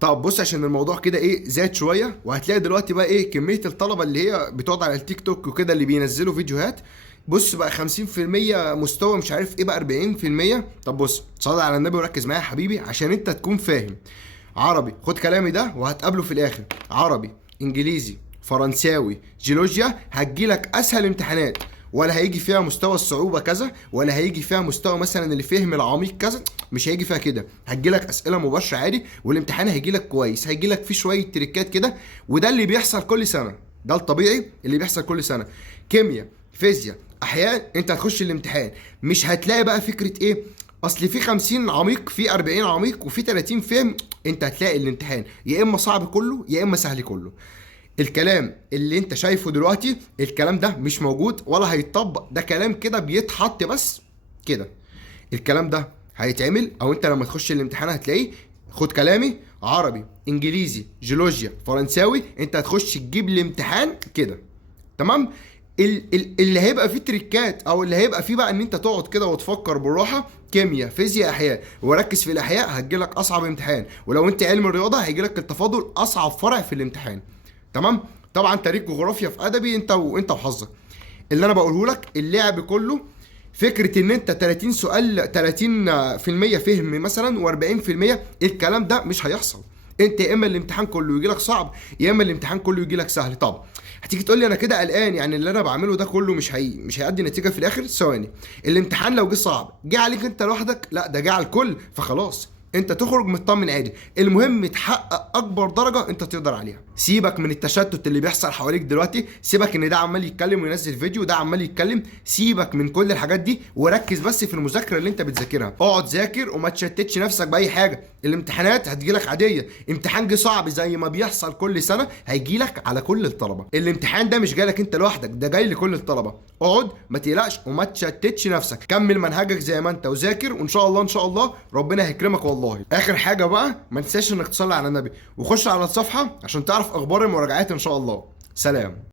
طب بص، عشان الموضوع كده ايه زاد شويه، وهتلاقي دلوقتي بقى ايه كميه الطلبه اللي هي بتقعد على التيك توك وكده اللي بينزلوا فيديوهات. بص بقى 50% مستوى مش عارف ايه بقى 40%. طب بص، صلي على النبي وركز معايا يا حبيبي عشان انت تكون فاهم. عربي، خد كلامي ده وهتقابله في الاخر. عربي، انجليزي، فرنساوي، جيولوجيا، هتجيلك اسهل امتحانات، ولا هيجي فيها مستوى الصعوبة كذا، ولا هيجي فيها مستوى مثلا اللي فهم العميق كذا. مش هيجي فيها كده، هتجيلك اسئلة مباشرة عادي، والامتحان هيجيلك كويس، هيجيلك فيه شوية تريكات كده. وده اللي بيحصل كل سنة، ده الطبيعي اللي بيحصل كل سنة. كيمياء، فيزياء، احياء، انت هتخش الامتحان مش هتلاقي بقى فكرة ايه اصل في 50 عميق، في 40 عميق، وفي 30 فهم. انت هتلاقي الامتحان يا اما صعب كله يا اما سهل كله. الكلام اللي انت شايفه دلوقتي، الكلام ده مش موجود ولا هيتطبق، ده كلام كده بيتحط بس كده. الكلام ده هيتعمل، او انت لما تخش الامتحان هتلاقيه. خد كلامي، عربي، انجليزي، جيولوجيا، فرنساوي، انت هتخش تجيب الامتحان كده. تمام. اللي هيبقى فيه تريكات، او اللي هيبقى فيه بقى ان انت تقعد كده وتفكر بالراحه، كيمياء، فيزياء، احياء، وركز في الاحياء هتجيلك اصعب امتحان. ولو انت علم الرياضه هيجيلك التفاضل اصعب فرع في الامتحان. تمام. طبعا تاريخ جغرافيا في ادبي انت وحظك. اللي انا بقوله لك اللعب كله فكره ان انت 30 سؤال 30% فهم مثلا و40%، الكلام ده مش هيحصل. انت يا اما الامتحان كله يجي لك صعب يا اما الامتحان كله يجي لك سهل. طب هتيجي تقول لي انا كده قلقان، يعني اللي انا بعمله ده كله مش هيأدي نتيجه في الاخر. ثواني، الامتحان لو جه صعب جه عليك انت لوحدك؟ لا، ده جه على الكل، فخلاص انت تخرج مطمن عادي. المهم تحقق اكبر درجه انت تقدر عليها. سيبك من التشتت اللي بيحصل حواليك دلوقتي، سيبك ان ده عمال يتكلم وينزل فيديو وده عمال يتكلم، سيبك من كل الحاجات دي وركز بس في المذاكره اللي انت بتذاكرها. اقعد ذاكر وما تشتتش نفسك باي حاجه. الامتحانات هتجيلك عاديه، امتحان جه صعب زي ما بيحصل كل سنه هيجيلك على كل الطلبه. الامتحان ده مش جايلك انت لوحدك، ده جاي لكل الطلبه. اقعد ما تقلقش وما تشتتش نفسك، كمل منهجك زي ما انت وذاكر، وان شاء الله ان شاء الله ربنا هيكرمك والله. اخر حاجه بقى، ما تنساش انك تصلي على النبي وخش على الصفحه عشان تعرف اخبار المراجعات ان شاء الله. سلام.